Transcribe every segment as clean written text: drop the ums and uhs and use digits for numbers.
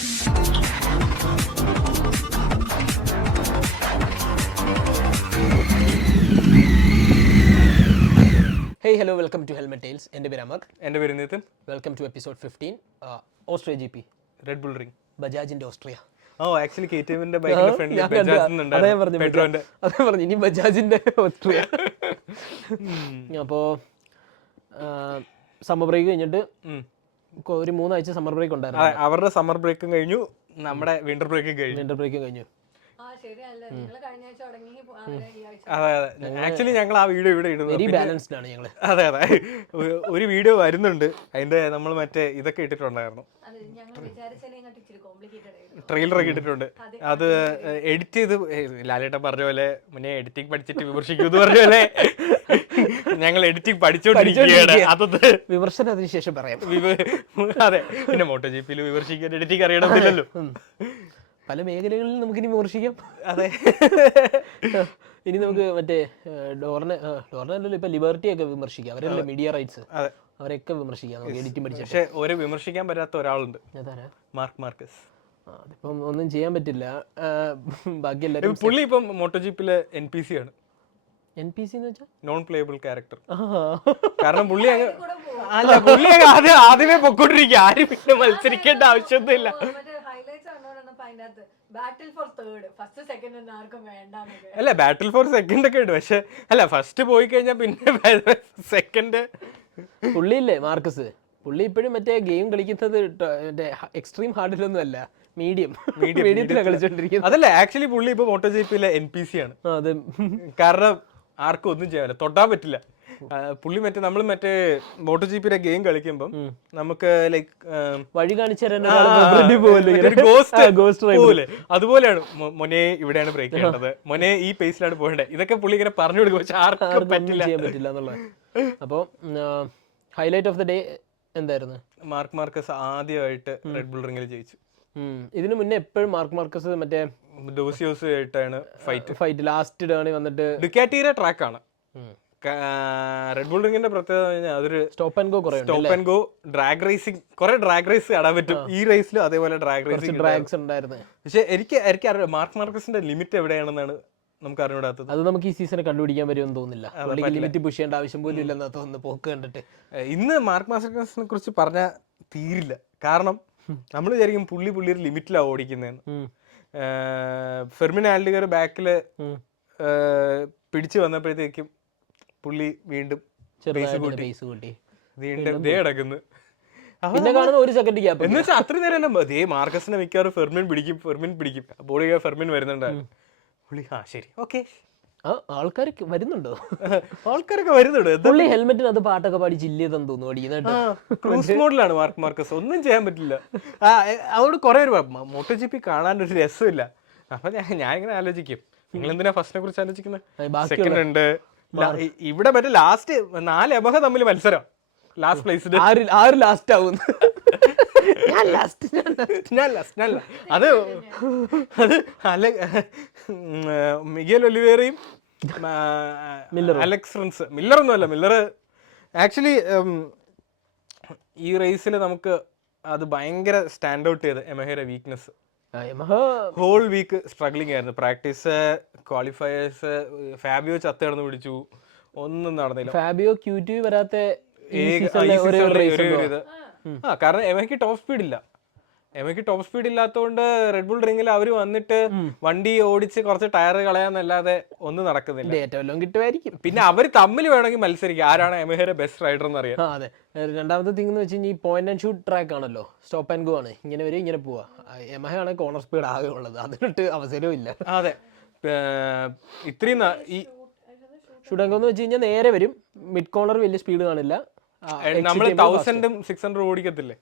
Hey, hello, welcome to Helmet Tales. എൻ്റെ പേര് അമർ. എൻ്റെ പേര് Nithin. Welcome to episode 15. Austria GP red bull ring ബജാജിന്റെ ഓസ്ട്രിയ. ആക്ച്വലി KTMന്റെ ബൈക്കിന്റെ ഫ്രണ്ടിൽ അതേ പറഞ്ഞു ഇനി ബജാജിന്റെ ഓസ്ട്രിയ. അപ്പോൾ സമ്മർ ബ്രേക്ക് കഴിഞ്ഞിട്ട് ഒരു 3 ആഴ്ച സമ്മർ ബ്രേക്ക് ഉണ്ടായിരുന്നു. അവരുടെ സമ്മർ ബ്രേക്കും കഴിഞ്ഞു, നമ്മുടെ വിന്റർ ബ്രേക്കും കഴിഞ്ഞു. അതെ, ആക്ച്വലി ഞങ്ങൾ ആ വീഡിയോ ഇവിടെ ഇടുന്നു. വെരി ബാലൻസ്ഡ് ആണ് ഞങ്ങൾ. അതെ, ഒരു വീഡിയോ വരുന്നുണ്ട്, അതിന്റെ നമ്മൾ മറ്റേ ഇതൊക്കെ ഇട്ടിട്ടുണ്ടായിരുന്നു, ട്രെയിലറൊക്കെ ഇട്ടിട്ടുണ്ട്. അത് എഡിറ്റ് ചെയ്ത് ലാലേട്ടൻ പറഞ്ഞ പോലെ മുന്നേ എഡിറ്റിംഗ് പഠിച്ചിട്ട് വിമർശിക്കൂ എന്ന് പറഞ്ഞ പോലെ ഞങ്ങൾ എഡിറ്റിംഗ് പഠിച്ചോണ്ടിരിക്കുകയാണ്. അതൊന്ന് വിമർശനം അതിനുശേഷം പറയാം. അതെ, പിന്നെ MotoGP വിമർശിക്കാൻ എഡിറ്റിംഗ് അറിയണമെന്നില്ലല്ലോ. പല മേഖലകളിൽ നമുക്കിനി വിമർശിക്കാം. അതെ, ഇനി നമുക്ക് മറ്റേ ഡോർണല്ലോ ഇപ്പൊ ലിബർട്ടി ഒക്കെ വിമർശിക്കാം. അവരല്ലേ മീഡിയ റൈറ്റ്സ്, അവരെയൊക്കെ വിമർശിക്കാം എഡിറ്റിംഗ് പഠിച്ച. പക്ഷെ ഒരു വിമർശിക്കാൻ പറ്റാത്ത ഒരാളുണ്ട്, മാർക്ക് മാർക്കസ്. അതിപ്പം ഒന്നും ചെയ്യാൻ പറ്റില്ല. ബാക്കി എല്ലാവരും പുള്ളി ഇപ്പം MotoGP NPC ആണ്. NPC എന്ന് വെച്ചാൽ നോൺ പ്ലേബിൾ ക്യാരക്ടർ. കാരണം പുള്ളി ആദ്യമേ പൊക്കോണ്ടിരിക്കുക, ആരും പിന്നെ മത്സരിക്കേണ്ട ആവശ്യമൊന്നുമില്ല. അല്ല, ബാറ്റിൽ ഫോർ സെക്കൻഡ് ഒക്കെ ഉണ്ട്, പക്ഷെ അല്ല ഫസ്റ്റ് പോയി കഴിഞ്ഞാൽ പിന്നെ സെക്കൻഡ്. പുള്ളിയില്ലേ മാർക്കസ്, പുള്ളി ഇപ്പോഴും മറ്റേ ഗെയിം കളിക്കുന്നത് മറ്റേ എക്സ്ട്രീം ഹാർഡിലൊന്നും അല്ല, മീഡിയത്തിലാണ് കളിച്ചോണ്ടിരിക്കുന്നത്. അതല്ല, ആക്ച്വലി പുള്ളി ഇപ്പൊ MotoGP NPC ആണ്. അതെ, കാരണം ആർക്കും ഒന്നും ചെയ്യാൻ തൊട്ടാൻ പറ്റില്ല. പുള്ളി നമ്മൾ മറ്റേ MotoGP ഗെയിം കളിക്കുമ്പം നമുക്ക് ലൈക്ക് വഴി കാണിച്ചു അതുപോലെയാണ്. മൊനെ ഇവിടെയാണ് ബ്രേക്ക് ചെയ്യേണ്ടത്, മൊനെ ഈ പേസിലാണ് പോകേണ്ടത്, ഇതൊക്കെ പുള്ളി ഇങ്ങനെ പറഞ്ഞു കൊടുക്കും, പക്ഷെ ആർക്കും പറ്റില്ല, ചെയ്യാൻ പറ്റില്ല എന്നുള്ളത്. അപ്പോൾ ഹൈലൈറ്റ് ഓഫ് ദ ഡേ എന്തായിരുന്നു? മാർക്ക് മാർക്കസ് ആദ്യമായിട്ട് റെഡ് ബുൾ റിംഗിൽ ജയിച്ചു. ഇതിനു മുന്നേ എപ്പോഴും മാർക്ക് മാർക്കസ് മറ്റേ ഡോസിയോസ് ആയിട്ടാണ് ഫൈറ്റ് ലാസ്റ്റ് ടേണിൽ വന്നിട്ട്. ഡുക്കാറ്റിയുടെ ട്രാക്കാണ് റെഡ് ബുൾ റിംഗിന്റെ പ്രത്യേകത. അതൊരു stop and go drag racing, കുറെ ഡ്രാഗ് റേസ് കാണാൻ പറ്റും ഈ റേസിലും, അതേപോലെ ഡ്രാഗ് ഡ്രാഗ്സ് ഉണ്ടായിരുന്നു. പക്ഷെ എനിക്ക് മാർക്ക് മാർക്കസിന്റെ ലിമിറ്റ് എവിടെയാണെന്നാണ് നമുക്ക് അറിഞ്ഞൂടാത്തത്. അത് നമുക്ക് ഈ സീസൺ കണ്ടുപിടിക്കാൻ പറ്റുമെന്ന് തോന്നുന്നില്ല. ലിമിറ്റ് പുഷ് ചെയ്യേണ്ട ആവശ്യം പോലും ഇല്ലെന്നാ തോന്നുന്നു പോക്ക് കണ്ടിട്ട്. ഇന്ന് മാർക്ക് മാർക്കസിനെ കുറിച്ച് പറഞ്ഞാൽ തീരില്ല. കാരണം നമ്മൾ വിചാരിക്കും പുള്ളി ഒരു ലിമിറ്റിലാണ് ഓടിക്കുന്നതെന്ന്. ഫെർമിൻ ആൽഡിഗർ ബാക്കില് പിടിച്ചു വന്നപ്പോഴത്തേക്കും പുള്ളി വീണ്ടും കിടക്കുന്നു. ഒരു സെക്കൻഡ് ഗ്യാപ്പ് എന്ന് വെച്ചാൽ അത്രയും നേരം മാർക്കസിനെ മിക്കവാറും ഫെർമിൻ പിടിക്കും. അപ്പോൾ ബോഡി ഫെർമിൻ പുള്ളി ശരി ഓക്കെ. ആൾക്കാർ വരുന്നുണ്ടോ? ആൾക്കാരൊക്കെ വരുന്നുണ്ട്. പുള്ളി ഹെൽമെറ്റിന് അത് പാട്ടൊക്കെ പാടി ചില്ല് ചെയ്തെന്ന് തോന്നുന്നു. ക്രൂസ് മോഡിലാണ് മാർക്ക് മാർക്കസ്, ഒന്നും ചെയ്യാൻ പറ്റില്ല. അതുകൊണ്ട് കുറെ ഒരു MotoGP കാണാനൊരു രസമില്ല. അപ്പൊ ഞാനിങ്ങനെ ആലോചിക്കും, നിങ്ങൾ എന്തിനാ ഫസ്റ്റിനെ കുറിച്ച് ആലോചിക്കുന്നത്? സെക്കൻഡ് ഉണ്ട് ഇവിടെ, മറ്റേ ലാസ്റ്റ് 4 യമഹ തമ്മിൽ മത്സരം, ലാസ്റ്റ് പ്ലേസിൽ ആര് ലാസ്റ്റ് ആവും? അത് മിഗേൽ ഒലിവേറയും അലക്സ് റിൻസ്. മില്ലറൊന്നുമല്ല, മില്ലർ ആക്ച്വലി ഈ റേസിൽ നമുക്ക് അത് ഭയങ്കര സ്റ്റാൻഡ് ഔട്ട് ചെയ്ത് യമഹയുടെ വീക്ക്നെസ്. ഹോൾ വീക്ക് സ്ട്രഗ്ലിംഗ് ആയിരുന്നു. പ്രാക്ടീസ്, ക്വാളിഫയേഴ്സ്, ഫാബിയോ ചത്തേർന്ന് പിടിച്ചു, ഒന്നും നടന്നില്ല. ഫാബിയോ Q2 വരാത്ത കാരണം എമയ്ക്ക് ടോപ്പ് സ്പീഡ് ഇല്ല. എമയ്ക്ക് ടോപ്പ് സ്പീഡ് ഇല്ലാത്തതുകൊണ്ട് റെഡ് ബുൾ റിംഗിൽ അവര് വന്നിട്ട് വണ്ടി ഓടിച്ച് കുറച്ച് ടയർ കളയാന്നല്ലാതെ ഒന്നും നടക്കുന്നില്ല. ഏറ്റവും കിട്ടുമായിരിക്കും. പിന്നെ അവര് തമ്മിൽ വേണമെങ്കിൽ മത്സരിക്കും, ആരാണ് യമഹയുടെ ബെസ്റ്റ് റൈഡർ എന്ന് അറിയാം. അതെ, രണ്ടാമത്തെ തിങ് എന്ന് വെച്ച് കഴിഞ്ഞാൽ ഈ പോയിന്റ് ആൻഡ് ഷൂട്ട് ട്രാക്ക് ആണല്ലോ, സ്റ്റോപ്പ് ആൻഡ് ഗോ ആണ്, ഇങ്ങനെ വരും ഇങ്ങനെ പോവാ. യമഹ ആണ് കോർണർ സ്പീഡ് ആകെ ഉള്ളത്, അതിനിട്ട് അവസരവും ഇല്ല. അതെ, ഇത്രയും ഈ ഷൂട്ട് ആൻഡ് ഗോ എന്ന് വെച്ച് കഴിഞ്ഞാൽ നേരെ വരും, മിഡ് കോർണർ വലിയ സ്പീഡ് കാണില്ല. നമ്മള് 1000ഉം 600 ഓടിക്കത്തില്ലേ,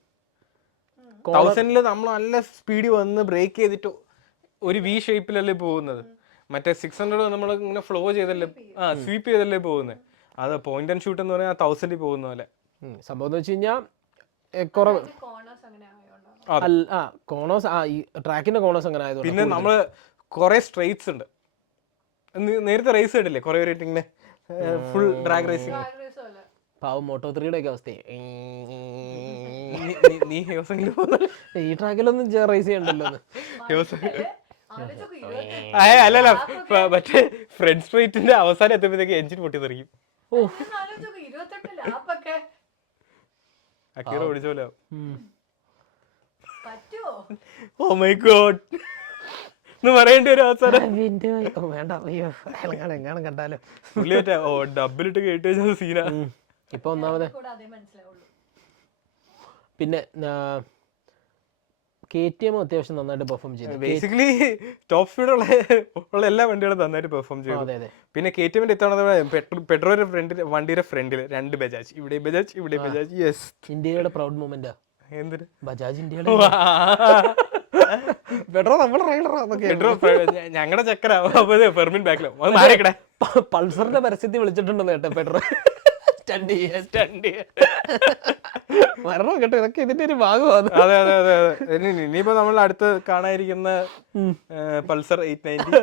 1000ല് നമ്മൾ നല്ല സ്പീഡിൽ വന്ന് ബ്രേക്ക് ചെയ്തിട്ട് ഒരു വി ഷേപ്പിലല്ലേ പോകുന്നത്. മറ്റേ 600 നമ്മൾ ഇങ്ങനെ ഫ്ലോ ചെയ്തല്ലേ, സ്വീപ്പ് ചെയ്തല്ലേ പോകുന്നത്. അത് പോയിന്റ് ആൻഡ് ഷൂട്ട് എന്ന് പറഞ്ഞാൽ 1000ൽ പോകുന്ന പോലെ സംഭവം എന്ന് വെച്ച് കഴിഞ്ഞാൽ കുറവ് കോണോസ്, ട്രാക്കിന്റെ കോണോസ് അങ്ങനെ ആയതുകൊണ്ട്. പിന്നെ നമ്മള് കുറെ സ്ട്രെയിറ്റ്സ് ഉണ്ട്. നേരത്തെ റേസ് കേട്ടില്ലേ, കുറെ ഇങ്ങനെ ഫുൾ ഡ്രാഗ് റേസിംഗ്. പാവം Moto3 ഒക്കെ അവസ്ഥ നീ ഹ്യൂസെങ്കിലും പോകുന്നത് ഈ ട്രാക്കിലൊന്നും റേസ് ചെയ്യണ്ടല്ലോ എന്ന്. അല്ലല്ല മറ്റേ ഫ്രണ്ട് സ്ട്രീറ്റിന്റെ അവസാനം എത്തുമ്പോഴത്തേക്ക് എഞ്ചിൻ പൊട്ടി തെറിക്കും. അക്കീറ ഓടിച്ചോലോ. ഓ മൈ ഗോഡ് എന്ന് പറയേണ്ടി ഒരു അവസാനം. വേണ്ട, അയ്യോ എങ്ങാനും കണ്ടാലോ. പുള്ളി മറ്റേ ഡബിലിട്ട് കേട്ട് വെച്ചത് സീനാ. ഇപ്പൊ ഒന്നാമത് പിന്നെ KTM അത്യാവശ്യം നന്നായിട്ട് പെർഫോം ചെയ്തു. ബേസിക്കലി ടോപ്പ് സ്പീഡ് ഉള്ള എല്ലാ വണ്ടികളും നന്നായിട്ട് പെർഫോം ചെയ്തു. പിന്നെ KTMന്റെ ഇത്തവണ പെട്രോളിന്റെ വണ്ടിയുടെ ഫ്രണ്ടില് 2 ബജാജ്, ഇവിടെ ബജാജ്, ഇവിടെ ബജാജ്. യെസ്, ഇന്ത്യയുടെ പ്രൗഡ് മൊമെന്റാ. എന്തിന് ബജാജ് ഇന്ത്യയുടെ പെട്രോ നമ്മുടെ ഞങ്ങളുടെ ചക്കര പെർമിൻ ബാക്കിലോ മാറിക്കട. പൾസറിന്റെ പരസ്യത്തിൽ വിളിച്ചിട്ടുണ്ടോ കേട്ടോ പെട്രോ വരണോ കേട്ടോ, ഇതൊക്കെ ഇതിന്റെ ഒരു ഭാഗമാണ്. അതെ അതെ അതെ അതെ. ഇനിയിപ്പോ നമ്മൾ അടുത്ത് കാണാതിരിക്കുന്ന പൾസർ 890.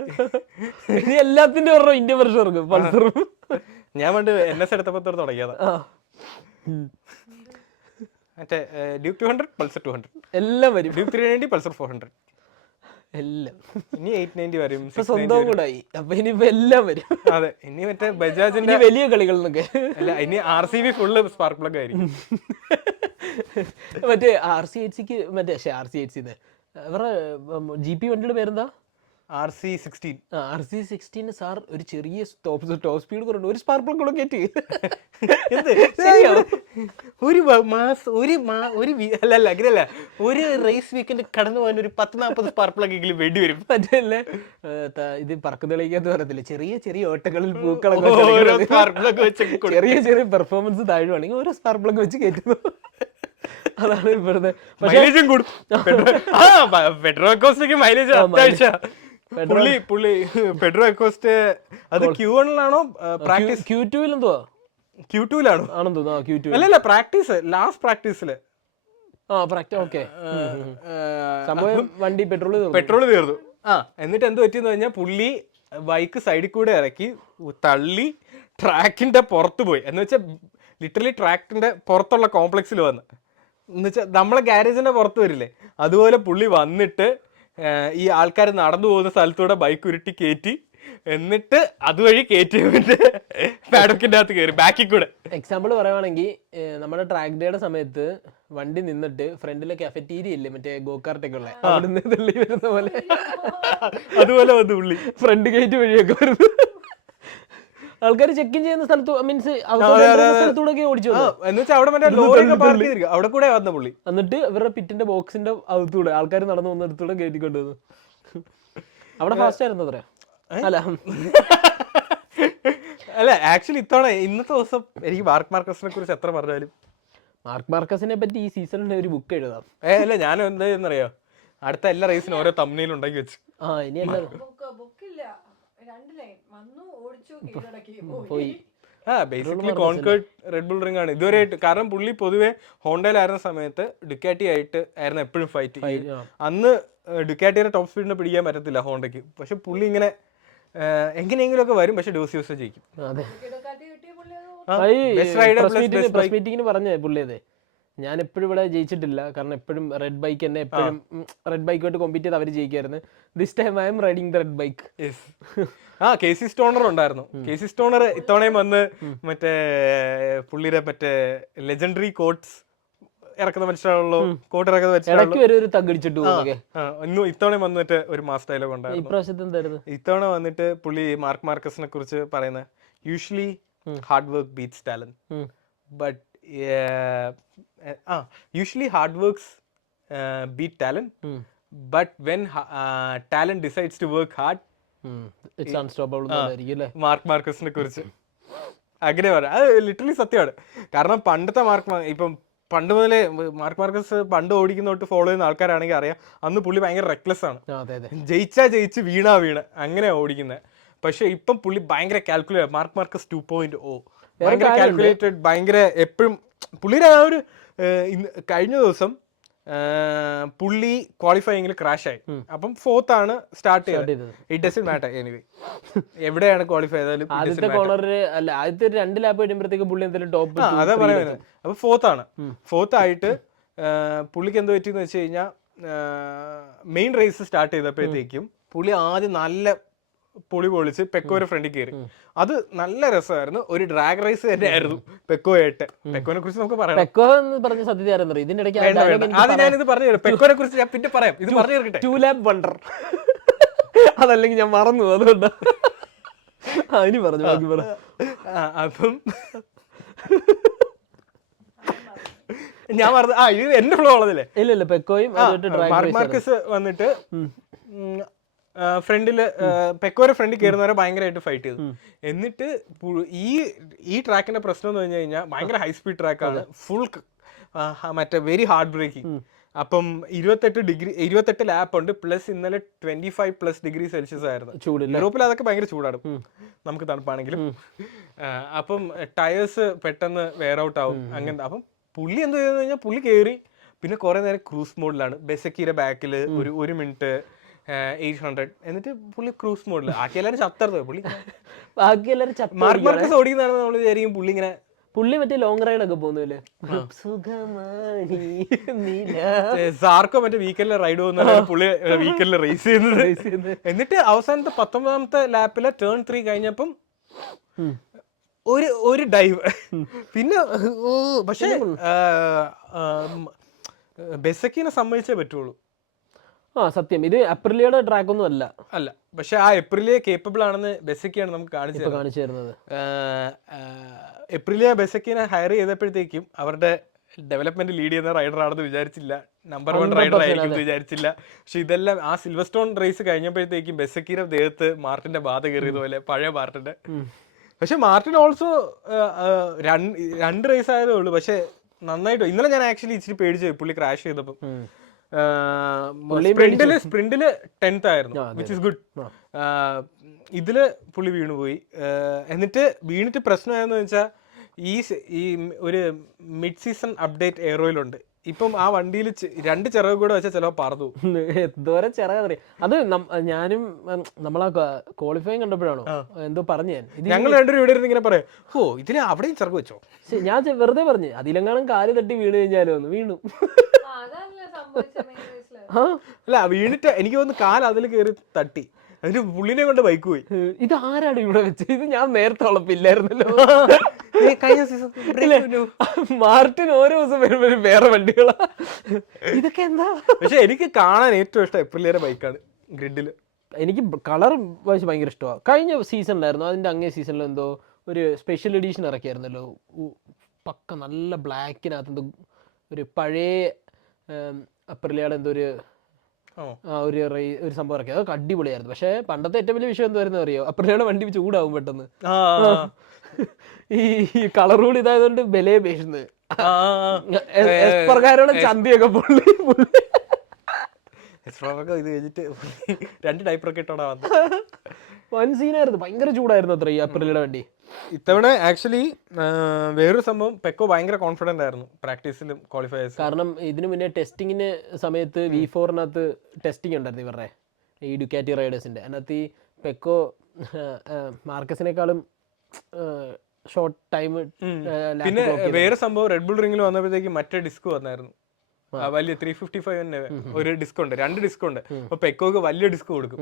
ഇനി എല്ലാത്തിന്റെ പറഞ്ഞോ ഇന്ത്യൻ വെർഷൻ ഇറക്കും പൾസറും. ഞാൻ പണ്ട് NS എടുത്തപ്പോ തുടങ്ങിയതാ. മറ്റേ ഡ്യൂക്ക് 200, പൾസർ 200 എല്ലാം വരും. ഡ്യൂക്ക് 390, പൾസർ 400 എല്ലാം. ഇനി 890 വരും. സ്വന്തം കൂടായി. അപ്പൊ ഇനിയിപ്പോ എല്ലാം വരും. അതെ, ഇനി മറ്റേ ബജാജിന്റെ വലിയ കളികൾ എന്നൊക്കെ. അല്ല, ഇനി RCV ഫുള്ള് സ്പാർക്ക് പ്ലഗ് ആയിരിക്കും. മറ്റേ RC80ക്ക് മറ്റേ RC80 അവരുടെ GP വണ്ടിയുടെ പേരെന്താ? RC16. RC16 സാർ ഒരു ചെറിയ ടോപ്പ് സ്പീഡ് കുറവുണ്ട്, ഒരു സ്പാർക്ക് പ്ലഗ് കൂടെ കയറ്റി. അല്ലല്ല അങ്ങനെയല്ല, ഒരു റേസ് വീക്കെൻഡ് കടന്നു പോകാൻ ഒരു 10-40 സ്പാർക്ക് പ്ലഗ് എങ്കിലും വേണ്ടി വരും. മറ്റേ ഇത് പറക്ക് തെളിയിക്കാന്ന് പറയത്തില്ല, ചെറിയ ചെറിയ ഓട്ടങ്ങളിൽ ചെറിയ ചെറിയ പെർഫോമൻസ് താഴുവാണെങ്കിൽ ഓരോ സ്പാർക്ക് പ്ലഗ് വെച്ച് കയറ്റുന്നു. അതാണ് ഇപ്പോഴത്തെ. മൈലേജ് അത്യാവശ്യം. പുള്ളി പെഡ്രോ അക്കോസ്റ്റ് അത് Q1-ലാണോ പ്രാക്ടീസ്? Q2-ൽ എന്തുവാ? Q2-ലാണോ ആണെന്ന് തോന്നുന്നു. Q2 അല്ലല്ല, പ്രാക്ടീസ്, ലാസ്റ്റ് പ്രാക്ടീസില്. ഓക്കെ, സംഭവം വണ്ടി പെട്രോൾ തീർന്നു. എന്നിട്ട് എന്ത് പറ്റിയെന്ന് പറഞ്ഞാൽ പുള്ളി ബൈക്ക് സൈഡിൽ കൂടെ ഇറക്കി തള്ളി ട്രാക്കിന്റെ പുറത്ത് പോയി. എന്ന് വെച്ചാൽ ലിറ്ററലി ട്രാക്കിന്റെ പുറത്തുള്ള കോംപ്ലക്സിൽ വന്ന്, എന്ന് വെച്ചാൽ നമ്മളെ ഗാരേജിന്റെ പുറത്ത് വരില്ലേ, അതുപോലെ പുള്ളി വന്നിട്ട് ഈ ആൾക്കാർ നടന്നു പോകുന്ന സ്ഥലത്തൂടെ ബൈക്ക് ഉരുട്ടി കയറ്റി, എന്നിട്ട് അതുവഴി KTMന്റെ പാഡക്കിന്റെ അകത്ത് കയറി ബാക്കിൽ കൂടെ. എക്സാമ്പിൾ പറയുവാണെങ്കിൽ നമ്മുടെ ട്രാക്ക് ഡേയുടെ സമയത്ത് വണ്ടി നിന്നിട്ട് ഫ്രണ്ടിലെ കഫറ്റീരിയ ഇല്ലേ, മറ്റേ ഗോകാർട്ടൊക്കെ ഉള്ള, അവിടുന്ന് തള്ളി വരുന്ന പോലെ അതുപോലെ വന്നു പുള്ളി ഫ്രണ്ട് ഗേറ്റ് വഴിയൊക്കെ വരുന്നു. ആൾക്കാർ ചെക്ക് ഇൻ ചെയ്യുന്ന സ്ഥലത്ത്, മീൻസ് സ്ഥലത്തൂടെ ഓടിച്ചു അവിടെ കൂടെ വന്ന പുള്ളി. എന്നിട്ട് ഇവരുടെ പിറ്റിന്റെ ബോക്സിന്റെ അകത്തൂടെ ആൾക്കാർ നടന്നു വന്നിടത്തൂടെ കയറ്റിക്കൊണ്ടു വന്നു. അവിടെ ഫാസ്റ്റ് ആയിരുന്നു പറയാ. അല്ല ആക്ച്വലി ഇന്നത്തെ ദിവസം എനിക്ക് മാർക്ക് മാർക്കസിനെ കുറിച്ച് എത്ര പറഞ്ഞാലും, മാർക്ക് മാർക്കസിനെ പറ്റി ഈ സീസണിന്റെ ഒരു ബുക്ക് എഴുതാം. അല്ല, ഞാൻ എന്താന്നറിയോ, അടുത്ത എല്ലാ റേസിനും ഓരോ തംബ്നെയിൽ ഉണ്ടാക്കി വെച്ചു. ഇനി അല്ല പോയി. Basically concord red bull ring ആണ് ഇതുവരെ ആയിട്ട്. കാരണം പുള്ളി പൊതുവെ ഹോണ്ടയിലായിരുന്ന സമയത്ത് ഡുക്കാറ്റി ആയിട്ട് ആയിരുന്നു എപ്പോഴും ഫൈറ്റ്. അന്ന് ഡുക്കാറ്റിയുടെ ടോപ്പ് സ്പീഡിനെ പിടിക്കാൻ പറ്റത്തില്ല ഹോണ്ടയ്ക്ക്. പക്ഷെ പുള്ളി ഇങ്ങനെ എങ്ങനെയെങ്കിലും ഒക്കെ വരും, പക്ഷെ ഡോസ് ജയിക്കും. പറഞ്ഞേ പുള്ളിയത്, ഞാൻ എപ്പോഴും ഇവിടെ ജയിച്ചിട്ടില്ല, കാരണം എപ്പോഴും റെഡ് ബൈക്ക് തന്നെ, എപ്പോഴും റെഡ് ബൈക്കുമായിട്ട് കോമ്പീറ്റ് ചെയ്ത് അവർ ജയിക്കായിരുന്നു. This time I'm riding the red bike. KC Stoner ഉണ്ടായിരുന്നു. KC സ്റ്റോണർ ഇത്തവണയും വന്ന് മറ്റേ പുള്ളിയുടെ മറ്റേ ലെജൻഡറി കോട്ട്സ് ഇറക്കുന്ന മനസ്സിലാവുള്ളൂ, കോട്ട് ഇറക്കുന്ന മനസ്സിലാവുള്ളൂ. ഇത്തവണ വന്നിട്ട് ഒരു മാസ് ഡയലോഗ് ഉണ്ടായിരുന്നു. ഇത്തവണ വന്നിട്ട് പുള്ളി മാർക്ക് മാർക്കസിനെ കുറിച്ച് പറയുന്നത്, usually hard work beats talent, but usually hard works beat talent, but when talent decides to work hard, it's unstoppable. Mark മാർക്കസിനെ കുറിച്ച് അങ്ങനെ പറയാം. അത് ലിറ്ററലി സത്യമാണ്. കാരണം പണ്ടത്തെ ഇപ്പം പണ്ട് മുതലേ മാർക്ക് മാർക്കസ് പണ്ട് ഓടിക്കുന്ന തൊട്ട് ഫോളോ ചെയ്യുന്ന ആൾക്കാരാണെങ്കിൽ അറിയാം, അന്ന് പുള്ളി ഭയങ്കര റെക്ലെസ് ആണ്. ജയിച്ച് വീണ അങ്ങനെ ഓടിക്കുന്നത്. പക്ഷെ ഇപ്പം പുള്ളി ഭയങ്കര കാൽക്കുലേറ്റഡ്. മാർക്ക് മാർക്കസ് 2.0 ഭയങ്കര കാൽക്കുലേറ്റഡ്, ഭയങ്കര എപ്പോഴും പുള്ളിയുടെ ആ ഒരു കഴിഞ്ഞ ദിവസം പുള്ളി ക്വാളിഫൈയിങ്ങിൽ ക്രാഷ് ആയി. അപ്പം 4th ആണ് സ്റ്റാർട്ട് ചെയ്തത്. ഇറ്റ് ഡസന്റ് മാറ്റർ എനിവേ എവിടെയാണ് ക്വാളിഫൈ ചെയ്താലും. ആദ്യത്തെ 2 ലാപ്പ് കഴിയുമ്പോഴത്തേക്ക് പുള്ളി എന്തെങ്കിലും ടോപ്പ്. അതാ പറയുന്നത്. അപ്പൊ 4th ആണ്. 4th ആയിട്ട് പുള്ളിക്ക് എന്തോ പറ്റിയെന്ന് വെച്ച് കഴിഞ്ഞാൽ മെയിൻ റേസ് സ്റ്റാർട്ട് ചെയ്തപ്പോഴത്തേക്കും പുള്ളി ആദ്യം നല്ല പൊളി പൊളിച്ച് പെക്കോയുടെ ഫ്രണ്ടിൽ കയറി. അത് നല്ല രസമായിരുന്നു. ഒരു ഡ്രാഗ് റേസ് തന്നെ ആയിരുന്നു പെക്കോയായിട്ട്. പെക്കോനെ കുറിച്ച് നമുക്ക് പറയാം. പെക്കോ എന്ന് പറഞ്ഞ സത്യത ഇതിന്റെ ഇടയ്ക്ക് അത് ഞാനിത് പറഞ്ഞു തരാം. പെക്കോനെ കുറിച്ച് ഞാൻ പിന്നെ പറയാം. ഇത് പറഞ്ഞു തീർക്കട്ടെ. 2 ലാപ്പ് വണ്ടർ. അതല്ലെങ്കിൽ ഞാൻ മറന്നു, അതുകൊണ്ട് അതിന് പറഞ്ഞു ബാക്കി പറ. അപ്പം ഞാൻ പറഞ്ഞു ഇത് എന്റെ ഫ്ലോ ഉള്ളതല്ലേ. ഇല്ല പെക്കോയും മാർക്ക് മാർക്കസ് വന്നിട്ട് ഫ്രണ്ടില് പെക്കോയുടെ ഫ്രണ്ടിൽ കയറുന്നവരെ ഭയങ്കരമായിട്ട് ഫൈറ്റ് ചെയ്തു. എന്നിട്ട് ഈ ട്രാക്കിന്റെ പ്രശ്നം എന്ന് പറഞ്ഞു കഴിഞ്ഞാൽ ഭയങ്കര ഹൈ സ്പീഡ് ട്രാക്കാണ്, ഫുൾ മറ്റേ വെരി ഹാർഡ് ബ്രേക്കിംഗ്. അപ്പം 28 ലാപ്പ് ഉണ്ട്, പ്ലസ് ഇന്നലെ 25+ ഡിഗ്രി സെൽഷ്യസ് ആയിരുന്നു. യൂറോപ്പിൽ അതൊക്കെ ഭയങ്കര ചൂടാണ്, നമുക്ക് തണുപ്പാണെങ്കിലും. അപ്പം ടയേഴ്സ് പെട്ടെന്ന് വെയർ ഔട്ട് ആവും അങ്ങനെ. അപ്പം പുള്ളി എന്ത് ചെയ്തെന്ന് കഴിഞ്ഞാൽ പുള്ളി കയറി പിന്നെ കുറെ നേരം ക്രൂസ് മോഡിലാണ്. ബെസക്കിയുടെ ബാക്കിൽ ഒരു മിനിറ്റ് 800, എന്നിട്ട് പുള്ളി ക്രൂസ് മോഡിൽ. ബാക്കി എല്ലാവരും ചത്തർത്തോ പുള്ളി. ബാക്കി എല്ലാവരും മാർക്ക് മാർക്കസ് ഓടിക്കുന്നതാണ് നമ്മൾ വിചാരിക്കും പുള്ളി ഇങ്ങനെ. പുള്ളി മറ്റേ ലോങ് റൈഡ് ഒക്കെ പോകുന്നില്ലേ, സാർക്കോ മറ്റേ വീക്കെൻഡിൽ റൈഡ് പോകുന്ന പുള്ളി വീക്കെൻഡിൽ റേസ് ചെയ്യുന്നത്. എന്നിട്ട് അവസാനത്തെ 19ാമത്തെ ലാപ്പിലെ ടേൺ 3 കഴിഞ്ഞപ്പം ഒരു ഡൈവ്. പിന്നെ പക്ഷെ ബെസക്കിനെ സമ്മതിച്ചേ പറ്റുള്ളൂ. സത്യം, ഇത് അപ്രിലിയുടെ ട്രാക്ക് ഒന്നും അല്ല. പക്ഷെ ആ എപ്രിലിയ കേപ്പബിൾ ആണെന്ന് ബെസക്കിയാണ് നമുക്ക് കാണിച്ചു തരുന്നത്. എപ്രിലിയ ബെസക്കിനെ ഹയർ ചെയ്തപ്പോഴത്തേക്കും അവരുടെ ഡെവലപ്മെന്റ് ലീഡ് ചെയ്യുന്ന റൈഡർ ആണെന്ന് വിചാരിച്ചില്ല, നമ്പർ 1 റൈഡർ ആയിരിക്കും എന്ന് വിചാരിച്ചില്ല. പക്ഷെ ഇതെല്ലാം ആ സിൽവർ സ്റ്റോൺ റേസ് കഴിഞ്ഞപ്പോഴത്തേക്കും ബെസക്കിയുടെ ദേഹത്ത് മാർട്ടിന്റെ ബാധ കയറിയതുപോലെ, പഴയ മാർട്ടിന്റെ. പക്ഷെ മാർട്ടിൻ ഓൾസോ 2 റേസ് ആയതേ ഉള്ളൂ, പക്ഷെ നന്നായിട്ട്. ഇന്നലെ ഞാൻ ആക്ച്വലി ഇച്ചിരി പേടിച്ചു പുള്ളി ക്രാഷ് ചെയ്തപ്പോൾ. സ്പ്രിന്റില് 10th ആയിരുന്നു, വിച്ച് ഇസ് ഗുഡ്. ഇതില് പുള്ളി വീണുപോയി. എന്നിട്ട് വീണിട്ട് പ്രശ്നമായെന്ന് വെച്ചാൽ ഈ ഒരു മിഡ് സീസൺ അപ്ഡേറ്റ് എയറോയിലുണ്ട്. ഇപ്പം ആ വണ്ടിയിൽ 2 ചിറക് കൂടെ വെച്ചാൽ ചിലപ്പോൾ പറന്നു. എന്തോരം ചിറകറിയാം. അത് ഞാനും നമ്മളാ ക്വാളിഫൈങ് കണ്ടപ്പോഴാണോ എന്തോ പറഞ്ഞു ഞങ്ങൾ രണ്ടുപേരും ഇവിടെ ഇരുന്ന് ഇങ്ങനെ പറയാം, ഓ ഇതിന് അവിടെയും ചിറക് വെച്ചോ. ഞാൻ വെറുതെ പറഞ്ഞു അതിലെങ്ങാനും കാല് തട്ടി വീണ് കഴിഞ്ഞാലോ വീണു. അല്ല വീണിട്ട് എനിക്ക് തോന്നുന്നു കാൽ അതിൽ കയറി തട്ടി, അതിന് പുള്ളിനെ കൊണ്ട് ബൈക്ക് പോയി. ഇത് ആരാണ് ഇവിടെ വെച്ചത്? ഇത് ഞാൻ നേരത്തെ ഉളപ്പില്ലായിരുന്നല്ലോ. കഴിഞ്ഞ സീസൺ മാർട്ടിൻ ഓരോ ദിവസം വരുമ്പോഴും വേറെ വണ്ടികളാ. ഇതൊക്കെ എന്താ? പക്ഷെ എനിക്ക് കാണാൻ ഏറ്റവും ഇഷ്ടം എപ്രിലിയുടെ ബൈക്കാണ് ഗ്രിഡില്. എനിക്ക് കളർ വായിച്ച് ഭയങ്കര ഇഷ്ടമാണ്. കഴിഞ്ഞ സീസണിലായിരുന്നു, അതിന്റെ അങ്ങേ സീസണിൽ എന്തോ ഒരു സ്പെഷ്യൽ എഡിഷൻ ഇറക്കിയായിരുന്നല്ലോ, പക്ക നല്ല ബ്ലാക്കിനകത്ത് എന്തോ ഒരു പഴയ അപ്രിലിയുടെ എന്തോ ഒരു സംഭവം ഇറക്കി. അതൊക്കെ അടിപൊളിയായിരുന്നു. പക്ഷെ പണ്ടത്തെ ഏറ്റവും വലിയ വിഷയം എന്തായിരുന്നു അറിയോ, അപ്രിലിയുടെ വണ്ടി ചൂടാവും പെട്ടെന്ന്. ഈ കളർ കൂടി ഇതായതുകൊണ്ട് ബലയെ പേശുന്നത് പ്രകാരമുള്ള ചന്തിയൊക്കെ പുള്ളി ഇത് കഴിഞ്ഞിട്ട് 2 ഡൈപ്പറൊക്കെ ഇട്ടോടാ വന്നത്. വൻ സീനായിരുന്നു, ഭയങ്കര ചൂടായിരുന്നു അത്ര ഈ അപ്രിലിയുടെ വണ്ടി. ഇത്തവണ ആക്ച്വലി വേറൊരു സംഭവം, പെക്കോ ഭയങ്കര കോൺഫിഡന്റ് ആയിരുന്നു പ്രാക്ടീസിലും ക്വാളിഫയേഴ്സ്. കാരണം ഇതിനു മുന്നേ ടെസ്റ്റിങ്ങിന് സമയത്ത് V4-നകത്ത് ടെസ്റ്റിംഗ് ഉണ്ടായിരുന്നു ഇവരുടെ ഈ ഡുക്കാറ്റി റൈഡേഴ്സിന്റെ. അതിനകത്ത് ഈ പെക്കോ മാർക്കസിനേക്കാളും ഷോർട്ട് ടൈം. പിന്നെ വേറെ സംഭവം, റെഡ് ബുൾ റിംഗിൽ വന്നപ്പോഴത്തേക്ക് മറ്റേ ഡിസ്ക് വന്നായിരുന്നു, വലിയ 355 ഒരു ഡിസ്ക് ഉണ്ട്, 2 ഡിസ്ക് ഉണ്ട്. അപ്പൊ പെക്കോക്ക് വലിയ ഡിസ്ക് കൊടുക്കും.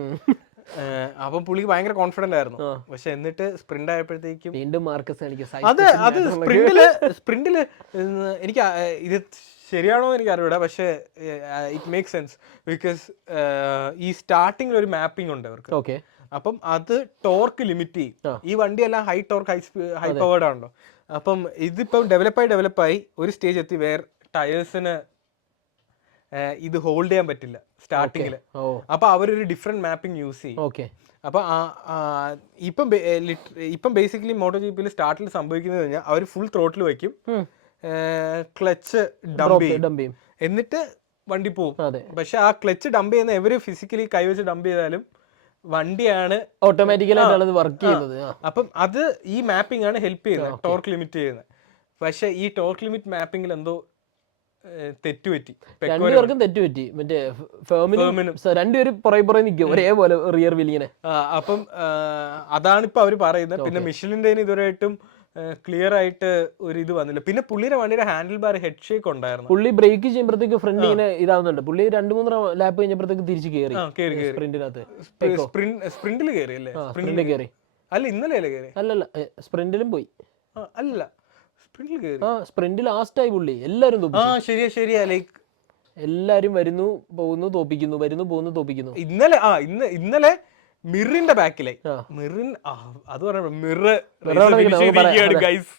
അപ്പം പുള്ളിക്ക് ഭയങ്കര കോൺഫിഡന്റ് ആയിരുന്നു. പക്ഷെ എന്നിട്ട് സ്പ്രിന്റ് ആയപ്പോഴത്തേക്കും വീണ്ടും മാർക്കസ് അത് സ്പ്രിന്റില് എനിക്ക് ഇത് ശരിയാണോ എന്ന് എനിക്ക് അറിയില്ല, പക്ഷെ ഇറ്റ് മേക്ക് സെൻസ്. ബിക്കോസ് ഈ സ്റ്റാർട്ടിങ്ങിൽ ഒരു മാപ്പിംഗ് ഉണ്ട് അവർക്ക്. ഓക്കെ, അപ്പം അത് ടോർക്ക് ലിമിറ്റ് ചെയ്യും. ഈ വണ്ടിയെല്ലാം ഹൈ ടോർക്ക് ഹൈ പവേർഡ് ആണല്ലോ. അപ്പം ഇതിപ്പം ഡെവലപ്പായി ഒരു സ്റ്റേജ് എത്തി വേറെ ടയേഴ്സിന് ഇത് ഹോൾഡ് ചെയ്യാൻ പറ്റില്ല സ്റ്റാർട്ടിങ്ങില്. അപ്പൊ അവരൊരു ഡിഫറെന്റ് മാപ്പിംഗ് യൂസ് ചെയ്യും. അപ്പൊ ഇപ്പം ബേസിക്കലി മോട്ടോ ജിപിയിൽ സ്റ്റാർട്ടിൽ സംഭവിക്കുന്നത് കഴിഞ്ഞാൽ അവർ ഫുൾ ത്രോട്ടിൽ വയ്ക്കും, ക്ലച്ച് ഡംപ് ചെയ്യും, എന്നിട്ട് വണ്ടി പോകും. പക്ഷെ ആ ക്ലച്ച് ഡംപ് ചെയ്യുന്ന എവര് ഫിസിക്കലി കൈവച്ച് ഡംപ് ചെയ്താലും വണ്ടിയാണ് ഓട്ടോമാറ്റിക്കലി വർക്ക് ചെയ്യുന്നത്. അപ്പം അത് ഈ മാപ്പിംഗ് ആണ് ഹെൽപ്പ് ചെയ്യുന്നത്, ടോർക്ക് ലിമിറ്റ് ചെയ്യുന്നത്. പക്ഷെ ഈ ടോർക്ക് ലിമിറ്റ് മാപ്പിംഗിൽ എന്തോ തെറ്റുപറ്റി, രണ്ടുപേർക്കും തെറ്റുപറ്റി. മറ്റേ രണ്ടുപേരും പുറകെ നിൽക്കും ഒരേപോലെ റിയർ വീലിങ്ങനെ. അപ്പം അതാണ് ഇപ്പൊ അവര് പറയുന്നത്. പിന്നെ മിഷലിന്റെ ഇതുവരെയായിട്ടും ക്ലിയർ ആയിട്ട് ഒരു ഇത് വന്നില്ല. പിന്നെ പുള്ളിയുടെ വണ്ടിയുടെ ഹാൻഡിൽ ബാർ ഹെഡ് ഷേക്ക് ഉണ്ടായിരുന്നു. പുള്ളി ബ്രേക്ക് ചെയ്യുമ്പോഴത്തേക്ക് ഫ്രണ്ട് ഇങ്ങനെ ഇതാവുന്നുണ്ട്. പുള്ളി 2-3 ലാപ്പ് കഴിഞ്ഞപ്പോഴത്തേക്ക് തിരിച്ച് കയറി സ്പ്രിന്റിനകത്ത്. സ്പ്രിന്റിൽ കയറി അല്ലേ? സ്പ്രിന്റിൽ കയറി. അല്ല ഇന്നലെ അല്ലേ കയറി? അല്ലല്ല, സ്പ്രിന്റിലും പോയി. അല്ല സ്പ്രിന്റിൽ കയറി. സ്പ്രിന്റ് ലാസ്റ്റ് ആയി പുള്ളി. എല്ലാരും ശരിയാ ലൈക്ക് എല്ലാരും വരുന്നു പോകുന്നു തോപ്പിക്കുന്നു, വരുന്നു പോകുന്നു തോപ്പിക്കുന്നു. ഇന്നലെ മിറിന്റെ ബാക്കിലായി. മിറിൻ അത് പറഞ്ഞ മിറ് ഗൈസ്.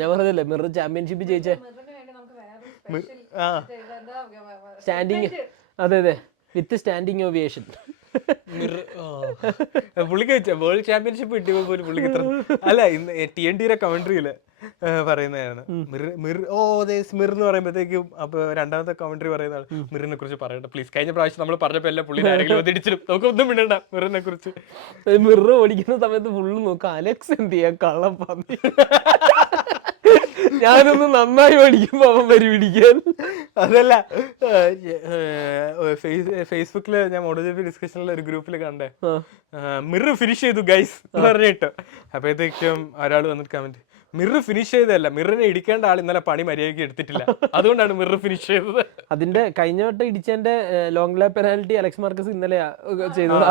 ഞാൻ പറഞ്ഞല്ലേ മിറർ ചാമ്പ്യൻഷിപ്പ് ജയിച്ചേ സ്റ്റാൻഡിങ്. അതെ വിത്ത് സ്റ്റാൻഡിങ് ഓവിയേഷൻ. പുള്ളിക്ക് വേൾഡ് ചാമ്പ്യൻഷിപ്പ് കിട്ടിയപ്പോൾ പോലും പുള്ളിക്ക് ഇത്ര അല്ല. ഇന്ന് TNT കമന്ററിയില് പറയുന്നതാണ് മിർ മിർ എന്ന് പറയുമ്പോഴത്തേക്കും. അപ്പൊ രണ്ടാമത്തെ കമന്ററി പറയുന്ന മിറിനെ കുറിച്ച് പറയണ്ട പ്ലീസ്. കഴിഞ്ഞ പ്രാവശ്യം നമ്മൾ പറഞ്ഞപ്പോ എല്ലാം പുള്ളി ആരെങ്കിലും തിരിച്ചിടും. നമുക്ക് ഒന്നും മിണ്ടണ്ട മിറിനെ കുറിച്ച്. മിർ ഓടിക്കുന്ന സമയത്ത് ഫുള്ള് നോക്കാം അലക്സ് എന്ത് ചെയ്യാ കള്ളം പന്നി. ഞാനൊന്ന് നന്നായി പഠിക്കുമ്പോ അവൻ വരി പിടിക്കാൻ. അതല്ല, ഫേസ്ബുക്കില് ഞാൻ മോട്ടോജിപി ഡിസ്കഷനിലെ ഒരു ഗ്രൂപ്പിൽ കണ്ടേ മിറ് ഫിനിഷ് ചെയ്തു ഗൈസ് എന്ന് പറഞ്ഞിട്ട്. അപ്പോഴത്തേക്കും ഒരാൾ വന്നിട്ട് കമന്റ് മിറ് ഫിനിഷ് ചെയ്തതല്ല, മിറിനെ ഇടിക്കേണ്ട ആൾ ഇന്നലെ പണി മര്യാദയ്ക്ക് എടുത്തിട്ടില്ല, അതുകൊണ്ടാണ് മിറ് ഫിനിഷ് ചെയ്തത്. അതിന്റെ കഴിഞ്ഞ വട്ടം ഇടിച്ചതിന്റെ long lap penalty Alex Marquez ഇന്നലെ ചെയ്തത്.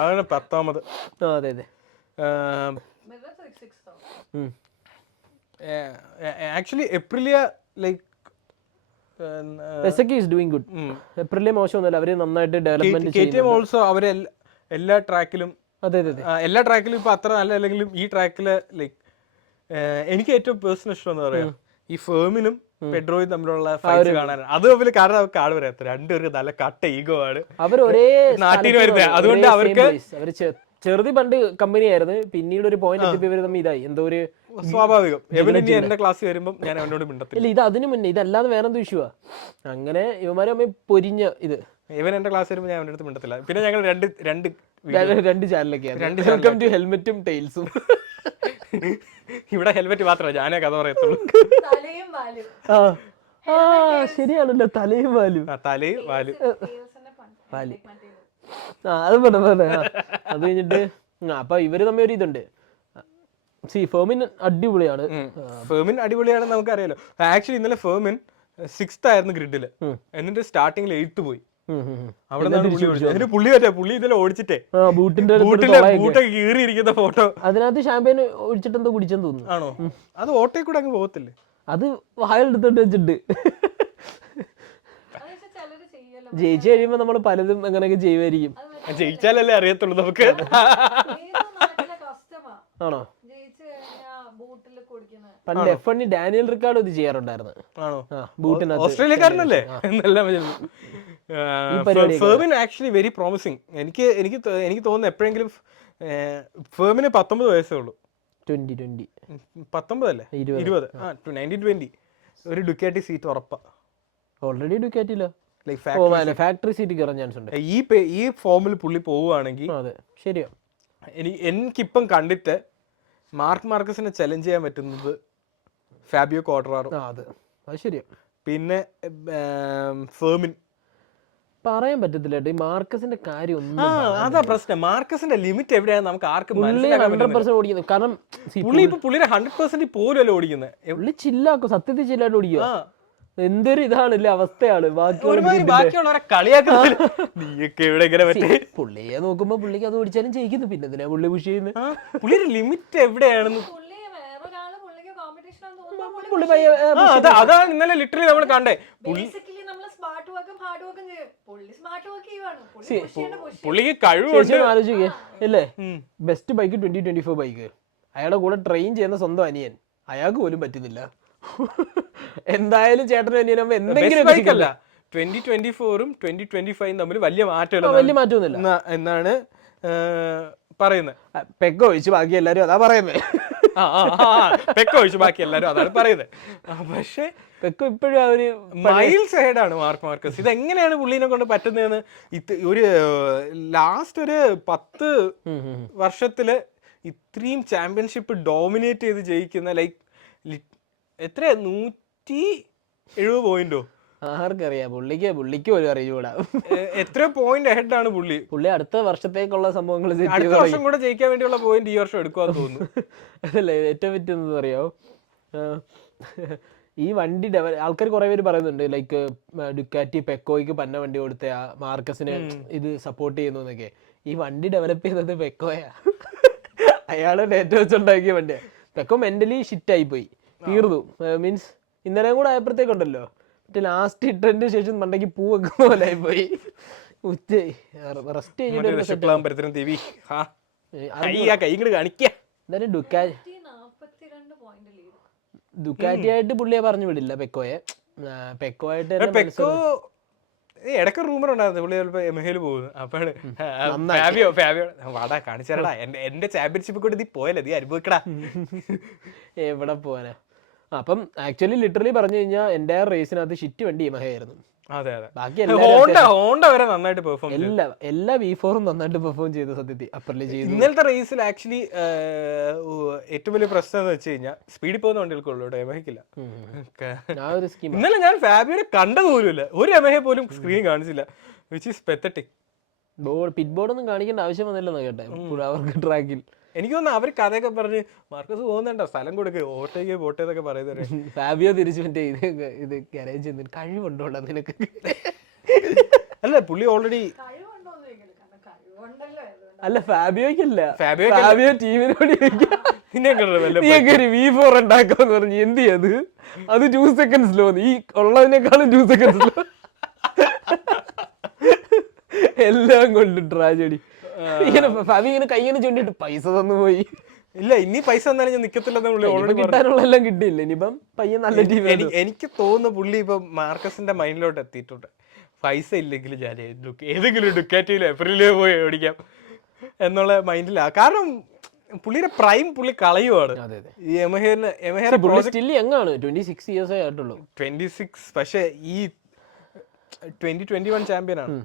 അതാണ് 10ാമത്. അതെ actually Aprilia like is doing good. Aprilia മോശമൊന്നുമല്ല, അവര് നന്നായിട്ട് ഡെവലപ്മെന്റ് KTM ഓൾസോ അവര് എല്ലാ ട്രാക്കിലും ഇപ്പൊ അത്ര നല്ല അല്ലെങ്കിലും ഈ ട്രാക്കില് ലൈക്ക് എനിക്ക് ഏറ്റവും പേഴ്സണൽ ഇഷ്ടം എന്ന് പറയാം ഈ ഫേമിനും പെഡ്രോയും തമ്മിലുള്ള ഫൈറ്റ് കാണാനാണ്. അത് തമ്മിൽ കാരണം അവർക്ക് കാട് വരാത്ത രണ്ടുപേർക്ക് നല്ല കട്ട ഈഗോ ആണ്. അവർ ഒരേ നാട്ടിൽ വരുന്നത്. അതുകൊണ്ട് അവർക്ക് ചെറുതി പണ്ട് കമ്പനി ആയിരുന്നു, പിന്നീട് ഒരു പോയിന്റ് എത്തിയപ്പോൾ ഇവർ തമ്മിൽ ഇതായി എന്തോ ഒരു സ്വാഭാവികം. എന്റെ ക്ലാസ് വരുമ്പോൾ ഞാൻ അവനോട് മിണ്ടത്തില്ല. ഇത് അതിന് മുന്നേ ഇതല്ലാതെ വേറെന്തോ ഇഷ്യൂ ആ. അങ്ങനെ ഇവന്മാരെ തമ്മിൽ പൊരിഞ്ഞ ഇത്. ഇവൻ എന്റെ ക്ലാസ് വരുമ്പോൾ ഞാൻ അവൻ്റെ അടുത്ത് മിണ്ടത്തില്ല. പിന്നെ ഞങ്ങൾ രണ്ട് ചാനലൊക്കെയാണ്. Welcome to ഹെൽമെറ്റും ടൈൽസും. ഇവിടെ ഹെൽമെറ്റ് മാത്രമല്ല, ഞാനേ കഥ പറയത്തുള്ളൂ. ശരിയാണല്ലോ, തലയും വാലും. അത് പറഞ്ഞ അത് കഴിഞ്ഞിട്ട് അപ്പൊ ഇവര് തമ്മിൽ ഒരു ഇതുണ്ട്. ഫെർമിൻ അടിപൊളിയാണ്. നമുക്കറിയാലോ. ആക്ച്വലി ഇന്നലെ ഫെർമിൻ 6th ആയിരുന്നു ഗ്രിഡില്, എന്നിട്ട് സ്റ്റാർട്ടിങ്ങിൽ 8th പോയി. അവിടെ പുള്ളി ഇതെല്ലാം ഓടിച്ചിട്ടേ ബൂട്ടൊക്കെ കീറിയിരിക്കുന്ന ഫോട്ടോ. അതിനകത്ത് ഷാമ്പയിൻ ഒഴിച്ചിട്ട് എന്തോ കുടിച്ചെന്ന് തോന്നുന്നു. ആണോ? അത് ഓട്ടയിൽ കൂടെ അങ്ങ് പോകത്തില്ലേ? അത് വായെടുത്തോണ്ട് വെച്ചിട്ട് ജയിച്ചു കഴിയുമ്പോ നമ്മള് പലതും അങ്ങനെയൊക്കെ ചെയ്യുമായിരിക്കും. ജയിച്ചാലല്ലേ അറിയത്തുള്ളൂ നമുക്ക്. ആണോ? പണ്ട് F1 ഡാനിയൽ റിക്കാർഡോ ഇത് ചെയ്യാറുണ്ടായിരുന്നു. ഓസ്ട്രേലിയക്കാരനല്ലേ? Fermin actually very promising. എനിക്ക് തോന്നുന്നു എപ്പോഴെങ്കിലും ഫെർമിന് 19 വയസ്സേ ഉള്ളൂ. 19 അല്ലേ? 20. 1920 ഒരു ഡുക്കാറ്റി സീറ്റ് ഉറപ്പാ. ഓൾറെഡി ഡുക്കാറ്റില്ല, ഫാക്ടറി സീറ്റ് കയറാൻ ചാൻസ് ഉണ്ട്. ഈ ഫോമിൽ പുള്ളി പോവുകയാണെങ്കിൽ ശരിയാ. എനിക്കിപ്പം കണ്ടിട്ട് മാർക്ക് മാർക്കസിനെ ചലഞ്ച് ചെയ്യാൻ പറ്റുന്നത് ഫാബിയോ ക്വാഡ്രാറോ. അത് ശരിയാ. പിന്നെ ഫെർമിൻ പറയാൻ പറ്റത്തില്ല. ഈ മാർക്കസിന്റെ കാര്യം അതാ പ്രശ്നം. മാർക്കസിന്റെ ലിമിറ്റ് എവിടെയാണ് നമുക്ക് ആർക്കും 100% ഓടിക്കുന്നത്. കാരണം പുള്ളിയുടെ 100% പോലും ഓടിക്കുന്നത്. പുള്ളി ചില്ലാക്കും, സത്യത്തിൽ ചില്ലായിട്ട് ഓടിക്കുക. എന്തൊരു ഇതാണല്ലേ അവസ്ഥയാണ്. ബാക്കിയുള്ളവരെ കളിയാക്കുന്നത്. പുള്ളിയെ നോക്കുമ്പോ പുള്ളിക്ക് അത് ഓടിച്ചാലും ജയിക്കുന്നു. പിന്നെ എന്തിനാ പുള്ളി പുഷ് ചെയ്യുന്നത്? പുള്ളിയുടെ ലിമിറ്റ് എവിടെയാണെന്ന് അതാണ് ഇന്നലെ ലിറ്ററലി നമ്മൾ കണ്ടേ. പുള്ളിക്ക് കഴിവുണ്ട്. ആലോചിക്കേ അല്ലേ, ബെസ്റ്റ് ബൈക്ക് 2024 ബൈക്ക്. അയാളുടെ കൂടെ ട്രെയിൻ ചെയ്യുന്ന സ്വന്തം അനിയൻ, അയാൾക്ക് പോലും പറ്റുന്നില്ല. എന്തായാലും ചേട്ടനും അനിയനാകുമ്പോ എന്തെങ്കിലും 2024ഉം 2025 തമ്മിൽ വലിയ മാറ്റമൊന്നുമില്ല എന്നാണ് പറയുന്നത്. പെഗ് ഒഴിച്ച് ബാക്കി എല്ലാരും അതാ പറയുന്നത്. അതാണ് പറയുന്നത്. പക്ഷേ പെക്കോ ഇപ്പോഴും അവര് മൈൽസ് ഹെഡാണ് മാർക്ക് മാർക്കസ്. ഇതെങ്ങനെയാണ് പുള്ളിനെ കൊണ്ട് പറ്റുന്നതെന്ന് ഒരു ലാസ്റ്റ് ഒരു 10 വർഷത്തില് ഇത്രയും ചാമ്പ്യൻഷിപ്പ് ഡോമിനേറ്റ് ചെയ്ത് ജയിക്കുന്ന ലൈക്ക് എത്ര 170 പോയിന്റോ ആർക്കറിയാം, പുള്ളിക്ക് പോലും അറിയൂടാ. എത്രയോ പോയിന്റ് ഹെഡ് ആണ് പുള്ളി. അടുത്ത വർഷത്തേക്കുള്ള സംഭവങ്ങൾ അടുത്ത വർഷം കൂടെ ജയിക്കാൻ വേണ്ടിയുള്ള പോയിന്റ് ഈ വർഷം എടുക്കുവാന്ന് തോന്നുന്നു. അതല്ലേ ഏറ്റവും പറ്റുന്നത് അറിയാമോ, ഈ വണ്ടി ആൾക്കാർ കുറെ പേര് പറയുന്നുണ്ട് ലൈക്ക് ഡുക്കാറ്റി പെക്കോയ്ക്ക് പന്ന വണ്ടി കൊടുത്ത മാർക്കസിനെ ഇത് സപ്പോർട്ട് ചെയ്യുന്നു എന്നൊക്കെ. ഈ വണ്ടി ഡെവലപ്പ് ചെയ്തത് പെക്കോയാ, അയാള് ഡേറ്റ വെച്ചുണ്ടാക്കിയ വണ്ടിയാ. പെക്കോ മെന്റലി ഷിറ്റായി പോയി, തീർന്നു. മീൻസ് ഇന്നലെ കൂടെ ആയപ്പോഴത്തേക്കുണ്ടല്ലോ മറ്റേ ലാസ്റ്റ് ഇട്ടതിന് ശേഷം മണ്ടയ്ക്ക് പൂ വെക്കുന്ന പോലെ ആയി പോയി. റെസ്റ്റ് ഡുക്കാറ്റി ആയിട്ട് പുള്ളിയെ പറഞ്ഞു വിടില്ല പെക്കോയെ. പെക്കോ ആയിട്ട് ഇടയ്ക്ക് റൂമർ ഉണ്ടായിരുന്നു പുള്ളി ചിലപ്പോ എംഹയിൽ പോകുന്നു. അപ്പാണ് വാടാ കാണിച്ചാടാ എന്റെ ചാമ്പ്യൻഷിപ്പ് കൊണ്ട് നീ പോയല്ലേ, നീ അനുഭവിക്കടാ. എവിടെ പോവാനാ. അപ്പം ആക്ച്വലി ലിറ്ററലി പറഞ്ഞു കഴിഞ്ഞാൽ എൻ്റെ റേസിനകത്ത് ഷിറ്റ് വണ്ടി യമഹയായിരുന്നു. ബാക്കി ഹോണ്ട വരെ നന്നായിട്ട് പെർഫോം എല്ലാ V4 നന്നായിട്ട് പെർഫോം ചെയ്തു സത്യത്തിൽ. അപ്പറിലെ ചെയ്തു. ഇന്നലത്തെ റേസിൽ ആക്ച്വലി ഏറ്റവും വലിയ പ്രശ്നം എന്ന് വെച്ച് കഴിഞ്ഞാൽ സ്പീഡിൽ പോകുന്ന വണ്ടികൾക്കുള്ളൂ, യമഹയ്ക്കില്ല. ഇന്നലെ ഞാൻ ഫാബിയോനെ കണ്ടത് പോലുമില്ല, ഒരു യമഹയെ പോലും സ്ക്രീൻ കാണിച്ചില്ല, വിച്ച് ഈസ് പെത്തറ്റിക്. പിറ്റ് ബോർഡൊന്നും കാണിക്കേണ്ട ആവശ്യം വന്നില്ലെന്ന് കേട്ടെ അവർക്ക് ട്രാക്കിൽ. എനിക്ക് തോന്നുന്നു അവർ കഥയൊക്കെ പറഞ്ഞ് മാർക്കസ് പോകുന്നുണ്ടോ സ്ഥലം കൊടുക്കുക ഓട്ടോയ്ക്ക് പോട്ടേന്നൊക്കെ പറയുന്നത്. ഫാബിയോ തിരിച്ചു മറ്റേ ഇത് ഗാരേജ് കഴിവുണ്ടോടാ നിനക്ക്? അല്ല പുള്ളി ഓൾറെഡി അല്ല ഫാബിയോക്കല്ല, ഫാബിയോ ടീമിനോട് V4 ഉണ്ടാക്കാന്ന് പറഞ്ഞു. എന്ത് ചെയ്യത് അത് 2 സെക്കൻഡ്സിലോ, ഈ ഉള്ളതിനേക്കാളും 2 സെക്കൻഡ്സിലോ എല്ലാം കൊണ്ട് ട്രാജഡി. ഇങ്ങനെ ഫാബി ഇങ്ങനെ കൈയ്യിനെ ചൂണ്ടിട്ട് പൈസ തന്നു പോയി. ഇല്ല ഇനി പൈസ തന്നാലും ഞാൻ നിക്കത്തില്ലെന്ന് പുള്ളി ഓൾറെഡി കിട്ടാനുള്ള എല്ലാം കിട്ടിയില്ല. ഇനിയിപ്പം പയ്യൻ നല്ല ടീം. എനിക്ക് തോന്നുന്നു പുള്ളി ഇപ്പൊ മാർക്കസിന്റെ മൈൻഡിലോട്ട് എത്തിയിട്ടുണ്ട്, പൈസ ഇല്ലെങ്കിലും ഞാൻ ഏതെങ്കിലും ഡുക്കാറ്റിയിലോ എപ്രിലോ പോയി ഓടിക്കാം എന്നുള്ള മൈൻഡിലാ. കാരണം പുള്ളിയുടെ പ്രൈം പുള്ളി കളയുവാണ്. ഈ യമഹേനെ 26 ഇയേഴ്സേ ആയിട്ടുള്ളൂ. 26. പക്ഷെ ഈ 2021 ചാമ്പ്യൻ ആണ്.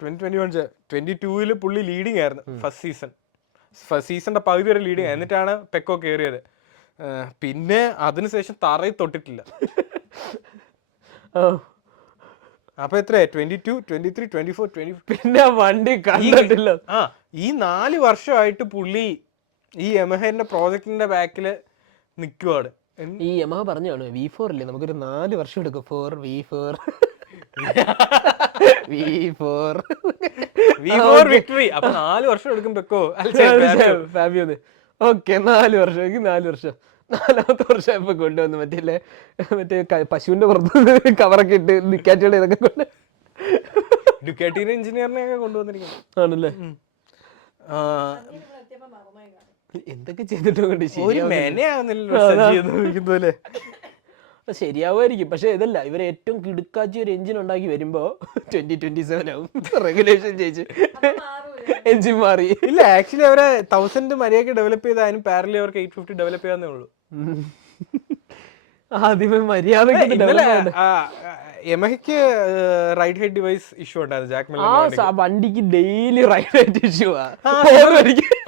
2022 പുള്ളി ലീഡിങ് ആയിരുന്നു ഫസ്റ്റ് സീസണിന്റെ പകുതി വരെ ലീഡിങ്, എന്നിട്ടാണ് പെക്കോ കയറിയത്. പിന്നെ അതിനുശേഷം തറയിൽ തൊട്ടിട്ടില്ല. അപ്പൊ എത്രയാ 22, 23, 24, 25 പിന്നെ വണ്ടി കണ്ടിട്ടില്ല. ഈ 4 വർഷമായിട്ട് പുള്ളി ഈ യമഹന്റെ പ്രോജക്റ്റിന്റെ ബാക്കില് നിൽക്കുവാണ്. ഈ യമഹ പറഞ്ഞാണ് V4 ഇല്ലേ നമുക്കൊരു 4 വർഷം എടുക്കും. V4 victory. അപ്പൊ 4 വർഷം എടുക്കും പെക്കോ ഫാബിയോന്ന്. ഓക്കെ 4 വർഷം, 4 വർഷം. 4ാമത്തെ വർഷം ഇപ്പൊ കൊണ്ടുവന്നു മറ്റേ പശുവിന്റെ പുറത്ത് കവറൊക്കെ ഇട്ട് ഡുക്കാറ്റിയുടെ ഇതൊക്കെ കൊണ്ട് ഡുക്കാറ്റിയുടെ എഞ്ചിനീയറിനെ ഒക്കെ കൊണ്ടുവന്നിരിക്കുന്നു ആണല്ലേ. എന്തൊക്കെ ചെയ്തിട്ടുണ്ട് ശരിയാവുമായിരിക്കും. പക്ഷെ ഇതല്ല, ഇവർ ഏറ്റവും കിടുക്കാച്ചി ഒരു എഞ്ചിൻ ഉണ്ടാക്കി വരുമ്പോ 2027 ആവും റെഗുലേഷൻ ചേച്ചി എഞ്ചിൻ മാറി. ഇല്ല ആക്ച്വലി അവരെ 1000 മര്യാദക്ക് ഡെവലപ്പ് ചെയ്ത അതിന് പാരലി അവർക്ക് 850 ഡെവലപ്പ് ചെയ്യാന്നേ ഉള്ളൂ. ആദ്യമേ മര്യാദ യമഹയ്ക്ക് റൈഡ് ഹെഡ് ഡിവൈസ് ഇഷ്യൂ ഉണ്ടായിരുന്നു ജാക്ക് മില്ലർ വണ്ടിക്ക് ഡെയിലി റൈഡ് ഹെഡ് ഇഷ്യൂ.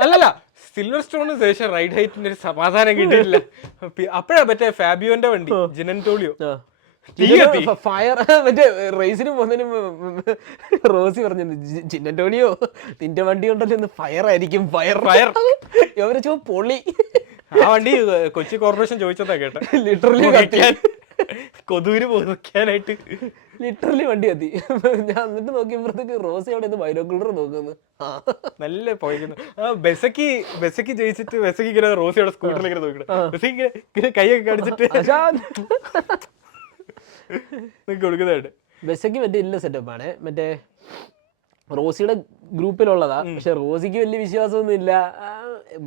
അല്ലല്ല സിൽവർ സ്റ്റോണിന് ശേഷം റൈഡ് ഹൈറ്റിന്റെ ഒരു സമാധാനം കിട്ടിയില്ല. അപ്പഴാ മറ്റേ ഫാബിയോന്റെ വണ്ടി ജിനന്റോളിയോ ഫയർ മറ്റേ റേസിന് പോകുന്നതിന് റോസി പറഞ്ഞു ജിനന്റോളിയോ നിന്റെ വണ്ടി ഉണ്ടല്ലോ ഫയർ ആയിരിക്കും. ഫയർ പൊളി. ആ വണ്ടി കൊച്ചി കോർപ്പറേഷൻ ചോദിച്ചതാ കേട്ടോ, ലിറ്ററലി കൊതൂര് വെക്കാനായിട്ട് ലിറ്ററലി വണ്ടി എത്തി. ഞാൻ എന്നിട്ട് നോക്കിയപ്പോഴത്തേക്ക് റോസി അവിടെ ബൈനോക്കുലർ നോക്കുന്നു. നല്ല പോയിക്കുന്നു. ബെസക്കി ജയിച്ചിട്ട് ബെസക്കി ഇങ്ങനെ റോസിയുടെ സ്കൂട്ടറിൽ ഇങ്ങനെ നോക്കണം, ബെസക്കി കൈയൊക്കെ കാണിച്ചിട്ട് കൊടുക്കുന്നുണ്ട്. ബെസക്കി മറ്റേ ഇല്ല സെറ്റപ്പാണ്, മറ്റേ റോസിയുടെ ഗ്രൂപ്പിലുള്ളതാ. പക്ഷെ റോസിക്ക് വലിയ വിശ്വാസമൊന്നും ഇല്ല,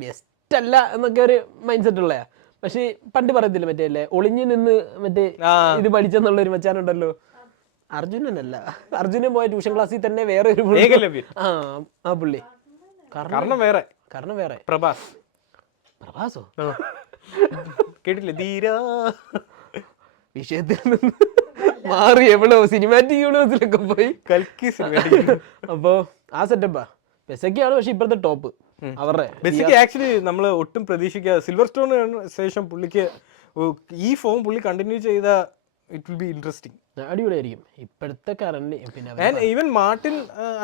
ബെസ്റ്റ് അല്ല എന്നൊക്കെ ഒരു മൈൻഡ് സെറ്റ് ഉള്ളയാ. പക്ഷെ പണ്ട് പറയത്തില്ല മറ്റേ അല്ലേ ഒളിഞ്ഞു നിന്ന് മറ്റേ ഇത് പഠിച്ചെന്നുള്ളൊരു മച്ചാനുണ്ടല്ലോ, അർജുനനല്ല, അർജുനൻ പോയ ട്യൂഷൻ ക്ലാസ്സിൽ തന്നെ വേറെ ഒരു ആ പുള്ളി കാരണം വേറെ പ്രഭാസോ കേട്ടില്ലേ ധീരാ വിഷയത്തിൽ നിന്ന് മാറി എവിടോ സിനിമാറ്റിക് യൂണിവേഴ്സിലൊക്കെ പോയി കൽക്കി സിനിമാറ്റിക്. അപ്പോ ആ സെറ്റപ്പാ ബെസക്കിയാണ്. പക്ഷെ ഇപ്പോഴത്തെ ടോപ്പ് അവരുടെ ബെസക്കി ആക്ച്വലി നമ്മൾ ഒട്ടും പ്രതീക്ഷിക്കാതെ സിൽവർ സ്റ്റോണിന് ശേഷം പുള്ളിക്ക് ഈ ഫോം പുള്ളി കണ്ടിന്യൂ ചെയ്ത ഇറ്റ് വിൽ ബി ഇൻട്രസ്റ്റിംഗ്. അടിപൊളിയായിരിക്കും ഇപ്പോഴത്തെ കറന്റ്. പിന്നെ ആൻഡ് ഈവൻ മാർട്ടിൻ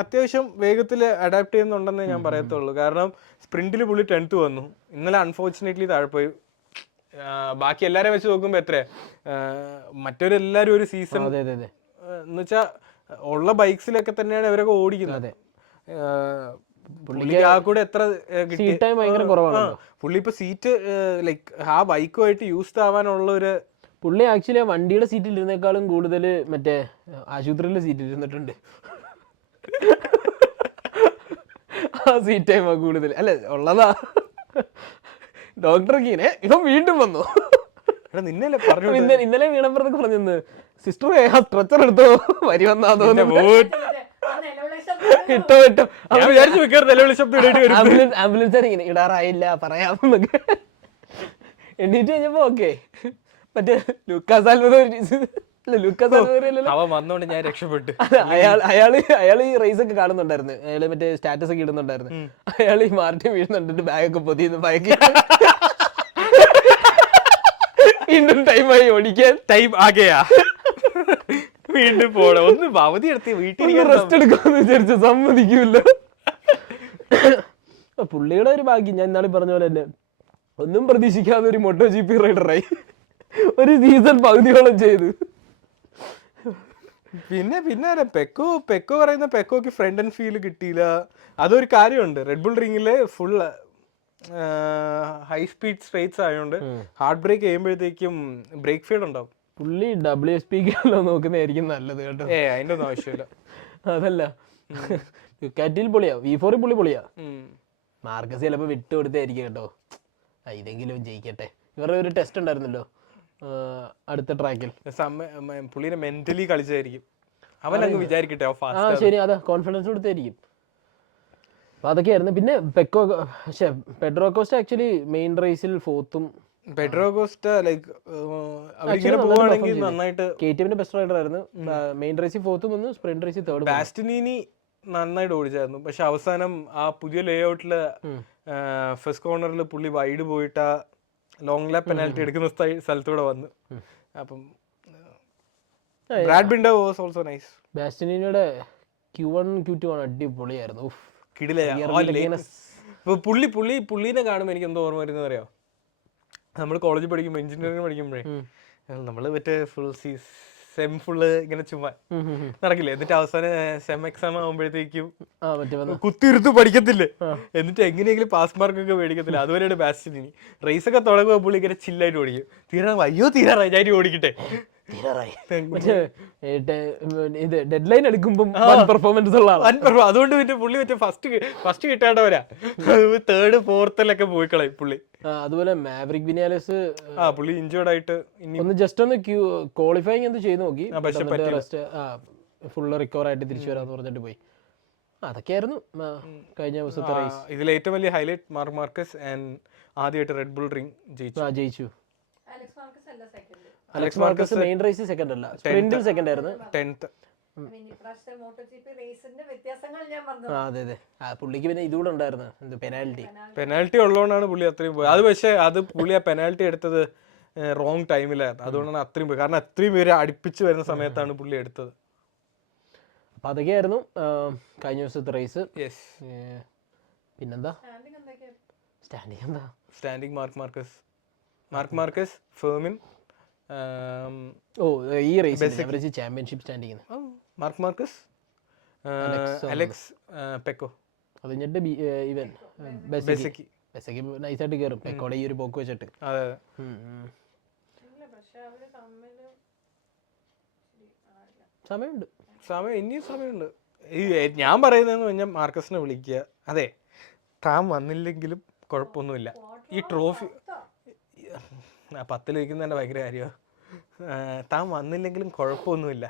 അത്യാവശ്യം വേഗത്തിൽ അഡാപ്റ്റ് ചെയ്യുന്നുണ്ടെന്ന് ഞാൻ പറയത്തുള്ളൂ. കാരണം സ്പ്രിന്റിൽ പുള്ളി 10th വന്നു. ഇന്നലെ അൺഫോർച്ചുനേറ്റ്ലി താഴെ പോയി. ബാക്കി എല്ലാവരെയും വെച്ച് നോക്കുമ്പോൾ എത്രയാ, മറ്റവരെല്ലാരും ഒരു സീസൺ എന്ന് വെച്ചാൽ ഉള്ള ബൈക്സിലൊക്കെ തന്നെയാണ് ഇവരൊക്കെ ഓടിക്കുന്നത്. പുള്ളിക്ക് ആ കൂടെ എത്ര പുള്ളി ഇപ്പൊ സീറ്റ് ലൈക്ക് ആ ബൈക്കുമായിട്ട് യൂസ്ഡ് ആവാനുള്ള ഒരു, പുള്ളി ആക്ച്വലി ആ വണ്ടിയുടെ സീറ്റിൽ ഇരുന്നേക്കാളും കൂടുതൽ മറ്റേ ആശുപത്രിയിലെ സീറ്റിൽ ഇരുന്നിട്ടുണ്ട്. ആ സീറ്റ് ടൈമാ കൂടുതൽ. അല്ലെ ഉള്ളതാ. ഡോക്ടർക്ക് ഇങ്ങനെ ഇവൻ വീണ്ടും വന്നു. ഇന്നലെ വീണപ്പുറത്തൊക്കെ പറഞ്ഞെന്ന് സിസ്റ്റർ സ്ട്രെച്ചർ എടുത്തോ വരി വന്നാതോ ഇട്ടോ ഇട്ടോ ആംബുലൻസ് ഇങ്ങനെ ഇടാറായില്ല പറയാമെന്നൊക്കെ. എണ്ണീറ്റ് കഴിഞ്ഞപ്പോ ഓക്കെ. മറ്റേ ലൂക്കാസ് വന്നോണ്ട് ഞാൻ രക്ഷപ്പെട്ടു. അയാൾ ഈ റേസ് ഒക്കെ കാണുന്നുണ്ടായിരുന്നു. അയാള് മറ്റേ സ്റ്റാറ്റസ് ഒക്കെ ഇടുന്നുണ്ടായിരുന്നു. അയാൾ ഈ മാർട്ടിൻ വീഴുന്നുണ്ടിട്ട് ബാഗൊക്കെ പൊതിയുന്നു. ബാഗ് വീണ്ടും ടൈമായി ഓടിക്കാൻ. ടൈം ആകെയാ വീണ്ടും പോണം. ഒന്ന് അവധി എടുത്ത് വീട്ടിൽ റെസ്റ്റ് എടുക്കാന്ന് വിചാരിച്ച സമ്മതിക്കൂല്ല. പുള്ളിയുടെ ഒരു ഭാഗ്യം, ഞാൻ ഇന്നാളെ പറഞ്ഞ പോലെ തന്നെ ഒന്നും പ്രതീക്ഷിക്കാതെ ഒരു മോട്ടോ GP റൈഡറായി ഒരു സീസൺ പകുതിയോളം ചെയ്തു. പിന്നെ പെക്കോ പറയുന്ന പെക്കോക്ക് ഫ്രണ്ട് ആൻഡ് ഫീൽ കിട്ടിയില്ല. അതൊരു കാര്യമുണ്ട്. റെഡ് ബുൾ റിംഗില് ഫുൾ ഹൈ സ്പീഡ് സ്ട്രേറ്റ്സ് ആയതുകൊണ്ട് ഹാർഡ് ബ്രേക്ക് ചെയ്യുമ്പോഴത്തേക്കും ബ്രേക്ക് ഫീഡ് ഉണ്ടാവും. പുള്ളി WSP നോക്കുന്നതായിരിക്കും നല്ലത് കേട്ടോ. അതിന്റെ ഒന്നും ആവശ്യമില്ല. അതല്ല ഡുക്കാറ്റിയിൽ പൊളിയാ, V4 പുള്ളി പൊളിയാ. മാർക്കസ് ചിലപ്പോ വിട്ടുകൊടുത്തായിരിക്കും കേട്ടോ. ഇതെങ്കിലും ജയിക്കട്ടെ. ഇവരുടെ ഒരു ടെസ്റ്റ് ഉണ്ടായിരുന്നല്ലോ അടുത്ത ട്രാക്കിൽ. പുള്ളിനെ മെന്റലി കളിച്ചായിരിക്കും അവൻ അങ്ങ് വിചാരിക്കട്ടെ. ശരി, അതാ കോൺഫിഡൻസ് കൊടുത്തായിരിക്കും. അപ്പൊ അതൊക്കെയായിരുന്നു. പിന്നെ Pedro Acosta actually main റേസിൽ 4th. Pedro Acosta like അവരിങ്ങനെ പോവാണെങ്കിൽ നന്നായിട്ട് KTMന്റെ ബെസ്റ്റ് റൈഡർ ആയിരുന്നു. മെയിൻ റേസിൽ 4th വന്നു, സ്പ്രിന്റ് റേസിൽ 3rd. ബാസ്റ്റിനി നന്നായിട്ട് ഓടിച്ചായിരുന്നു. പക്ഷെ അവസാനം ആ പുതിയ ലേ ഔട്ടില് ഫസ്റ്റ് കോർണറിൽ പുള്ളി വൈഡ് പോയിട്ട് ലോങ് ലാപ്പ് പെനാൽറ്റി എടുക്കുന്ന സ്ഥലത്തൂടെ വന്നു. അപ്പം Brad Binder was also nice. ബാസ്റ്റിനിയുടെ Q1 Q2 ആണ് അടിപൊളിയായിരുന്നു. പുള്ളിനെ കാണുമ്പോൾ എനിക്ക് എന്തോ ഓർമ്മ വരുന്നത് അറിയാം, നമ്മൾ കോളേജിൽ പഠിക്കുമ്പോൾ എഞ്ചിനീയറിംഗ് പഠിക്കുമ്പോഴേ നമ്മള് മറ്റേ ഫുൾ സെം ഫുള്ള് ഇങ്ങനെ ചുമ്മാ നടക്കില്ലേ, എന്നിട്ട് അവസാനം സെം എക്സാം ആകുമ്പോഴത്തേക്കും കുത്തിയിരുത്ത് പഠിക്കത്തില്ലേ, എന്നിട്ട് എങ്ങനെയെങ്കിലും പാസ് മാർക്കൊക്കെ മേടിക്കത്തില്ല. അതുപോലെയാണ് ബാസ്റ്റിനി. റേസ് ഒക്കെ തുടങ്ങുമ്പോൾ പുള്ളി ഇങ്ങനെ ചില്ലായിട്ട് ഓടിക്കും. തീരാറായി ഞാൻ ഓടിക്കട്ടെ. ഡെഡ്ലൈൻ എടുക്കുമ്പോൾ പെർഫോമൻസ് ഉള്ള അതുകൊണ്ട് പിന്നെ പുള്ളി മറ്റേ ഫസ്റ്റ് കിട്ടാണ്ടവരാ 3rd 4th പോയി കളയും പുള്ളി. അതുപോലെ മാവറിക് വിനാലസ് പുള്ളി ഇഞ്ചേർഡ് ആയിട്ട് ഒന്ന് ജസ്റ്റ് ഒന്ന് ക്വാളിഫൈങ് എന്ത് ചെയ്ത് നോക്കി, ഫുള്ള് റിക്കവർ ആയിട്ട് തിരിച്ചു വരാന്ന് പറഞ്ഞിട്ട് പോയി. അതൊക്കെയായിരുന്നു കഴിഞ്ഞ ദിവസത്തെ റേസ്. ഇതിൽ ഏറ്റവും വലിയ ഹൈലൈറ്റ് മാർക്ക് മാർക്കസ് ആദ്യമായിട്ട് റെഡ് ബുൾ റിംഗ് ജയിച്ചു. Alex Marquez main race second അല്ല, സ്പ്രിന്റിൽ സെക്കൻഡ് ആയിരുന്നു. 10th. അതെ പുള്ളിക്ക് പിന്നെ ഇതുകൂടെ ഉണ്ടായിരുന്നു, പെനാൽറ്റി ഉള്ളതുകൊണ്ടാണ് പുള്ളി അത്രയും പോയത്. അത് പക്ഷേ പുള്ളി ആ പെനാൽറ്റി എടുത്തത് റോങ് ടൈമിലായിരുന്നു. അതുകൊണ്ടാണ് അത്രയും പോയി. കാരണം അത്രയും പേര് അടുപ്പിച്ച് വരുന്ന സമയത്താണ് പുള്ളി എടുത്തത്. അപ്പൊ അതൊക്കെയായിരുന്നു കഴിഞ്ഞ ദിവസത്തെ റേസ്. പിന്നെന്താ സ്റ്റാൻഡിങ് മാർക്ക് മാർക്കസ് ഫെർമിൻ. ഈ race championship standing Mark Marquez, Alex, Pecco. അത് കഴിഞ്ഞിട്ട് ഇവൻ ബെസക്കി നൈസായിട്ട് കയറും പെക്കോടെ ഈ ഒരു പോക്ക് വെച്ചിട്ട്. അതെ ഇനിയും സമയമുണ്ട്. ഞാൻ പറയുന്നതെന്ന് പറഞ്ഞാൽ മാർക്കസിനെ വിളിക്കുക. അതെ, താൻ വന്നില്ലെങ്കിലും കുഴപ്പമൊന്നുമില്ല. ഈ ട്രോഫി 10ൽ വയ്ക്കുന്നതിൻ്റെ ഭയങ്കര കാര്യമാണ്. താൻ വന്നില്ലെങ്കിലും കുഴപ്പമൊന്നുമില്ല,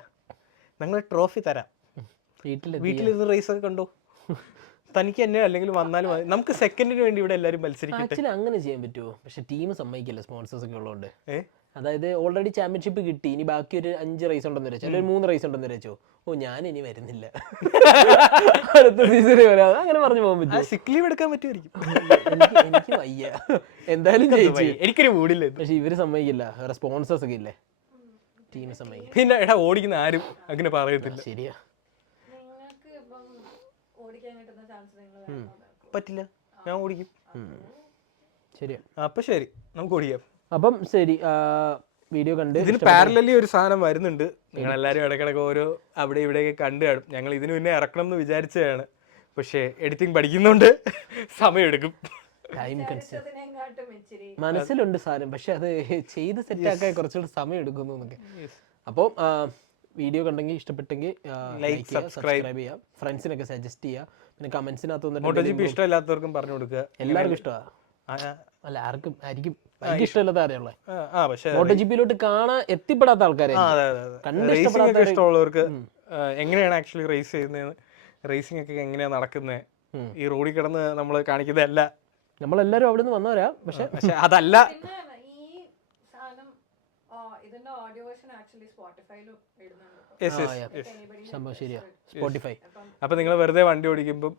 ഞങ്ങൾ ട്രോഫി തരാം. വീട്ടിലിരുന്ന് റേസ് ഒക്കെ കണ്ടോ, തനിക്ക് തന്നെ അല്ലെങ്കിൽ വന്നാലും നമുക്ക് സെക്കൻഡിന് വേണ്ടി ഇവിടെ എല്ലാവരും മത്സരിക്കട്ടെ. അങ്ങനെ ചെയ്യാൻ പറ്റുമോ? പക്ഷെ ടീം സമ്മതിക്കില്ല, സ്പോൺസേഴ്സ് ഒക്കെ ഉള്ളതുകൊണ്ട്. അതായത് ഓൾറെഡി ചാമ്പ്യൻഷിപ്പ് കിട്ടി, ഇനി ബാക്കി ഒരു 5 റേസ് ഉണ്ടെന്ന് വെച്ചോ, അല്ലെങ്കിൽ 3 റേസ് ഉണ്ടെന്ന് വെച്ചോ, ഞാൻ ഇനി വരുന്നില്ല, അടുത്ത സീസണിൽ വരാം, അങ്ങനെ പറഞ്ഞു പോകാൻ പറ്റും. സിക്ക് ലീവ് എടുക്കാൻ പറ്റുമായിരിക്കും. എനിക്ക് വയ്യ, എന്തായാലും ജയിച്ചു, എനിക്കൊരു മൂടില്ല. പക്ഷെ ഇവര് സമ്മതിക്കില്ല, വേറെ സ്പോൺസേഴ്സ് ഒക്കെ ഇല്ലേ. Team is amazing. പിന്നെ എടാ ഓടിക്കുന്ന ആരും അങ്ങനെ പറയത്തില്ല. ശരിയാ, നിങ്ങൾക്ക് ഇപ്പം ഓടിക്കാൻ കിട്ടുന്ന ചാൻസ് നിങ്ങൾ പറ്റില്ല, ഞാൻ ഓടിക്കും. ശരിയാ. അപ്പൊ ശരി, നമുക്ക് ഓടിക്കാം. അപ്പം ശരി, വീഡിയോ കണ്ട് ഇതിന് പാരലലി ഒരു സാധനം വരുന്നുണ്ട്. നിങ്ങൾ എല്ലാവരും ഇടയ്ക്കിടയ്ക്ക് ഓരോ അവിടെ ഇവിടെയൊക്കെ കണ്ടു കാണും. ഞങ്ങൾ ഇതിന് മുന്നേ ഇറക്കണം എന്ന് വിചാരിച്ചതാണ്, പക്ഷേ എഡിറ്റിംഗ് പഠിക്കുന്നോണ്ട് സമയമെടുക്കും. Time consume. ഇതിനെക്കാട്ടും ഇച്ചിരി മനസ്സിലുണ്ട് സാധനം, പക്ഷെ അത് ചെയ്ത് സെറ്റാക്കാൻ കുറച്ചുകൂടി സമയം എടുക്കുന്നു എന്നൊക്കെ. അപ്പോൾ വീഡിയോ കണ്ടെങ്കിൽ ഇഷ്ടപ്പെട്ടെങ്കിൽ ലൈക്ക് ചെയ്യുക, സബ്സ്ക്രൈബ് ചെയ്യുക, ഫ്രണ്ട്സിനൊക്കെ സജസ്റ്റ് ചെയ്യുക. പിന്നെ കമന്റ്സിനകത്ത് MotoGP ഇഷ്ടമില്ലാത്തവർക്കും പറഞ്ഞു കൊടുക്കുക. എല്ലാവർക്കും ഇഷ്ടമാണ്. അല്ല, ആർക്കും ആയിരിക്കും എനിക്ക് ഇഷ്ടമില്ലാത്ത അറിയാനുള്ളത്. പക്ഷേ MotoGPയിലോട്ട് കാണാൻ എത്തിപ്പെടാത്ത ആൾക്കാരെ റേസിംഗ് ഇഷ്ടമുള്ളവർക്ക് എങ്ങനെയാണ് ആക്ച്വലി റേസ് ചെയ്യുന്നത്, റേസിംഗ് ഒക്കെ എങ്ങനെയാണ് നടക്കുന്നത്, ഈ റോഡിൽ കിടന്ന് നമ്മൾ കാണിക്കുന്നതല്ല. നമ്മളെല്ലാരും അവിടെ നിന്ന് വന്നവരാ, പക്ഷെ അതല്ല. പിന്നെ ഈ സാധനം ഇതിന്റെ ഓഡിയോ വേർഷൻ ആക്ച്വലി സ്പോട്ടിഫൈയിലും ഇടുന്നുണ്ട്. സംഭവം ശരിയാ, സ്പോട്ടിഫൈ. അപ്പൊ നിങ്ങൾ വെറുതെ വണ്ടി ഓടിക്കുമ്പോൾ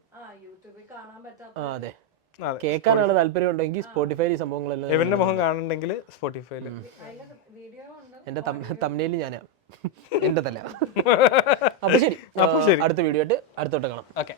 യൂട്യൂബിൽ കാണാൻ പറ്റാത്ത അതെ, കേൾക്കാനുള്ള താല്പര്യം ഉണ്ടെങ്കിൽ സ്പോട്ടിഫൈ ഈ സംഭവങ്ങളെല്ലാം. എവന്റെ മുഖം കാണുന്നുണ്ടെങ്കിൽ സ്പോട്ടിഫൈയിൽ. വീഡിയോ ഉണ്ട്. എന്റെ തമ്മിലേല് ഞാനാ, എന്റെ തല. അപ്പൊ ശരി, അടുത്ത വീഡിയോ ആയിട്ട് അടുത്തോട്ട് കാണാം. ഓക്കെ.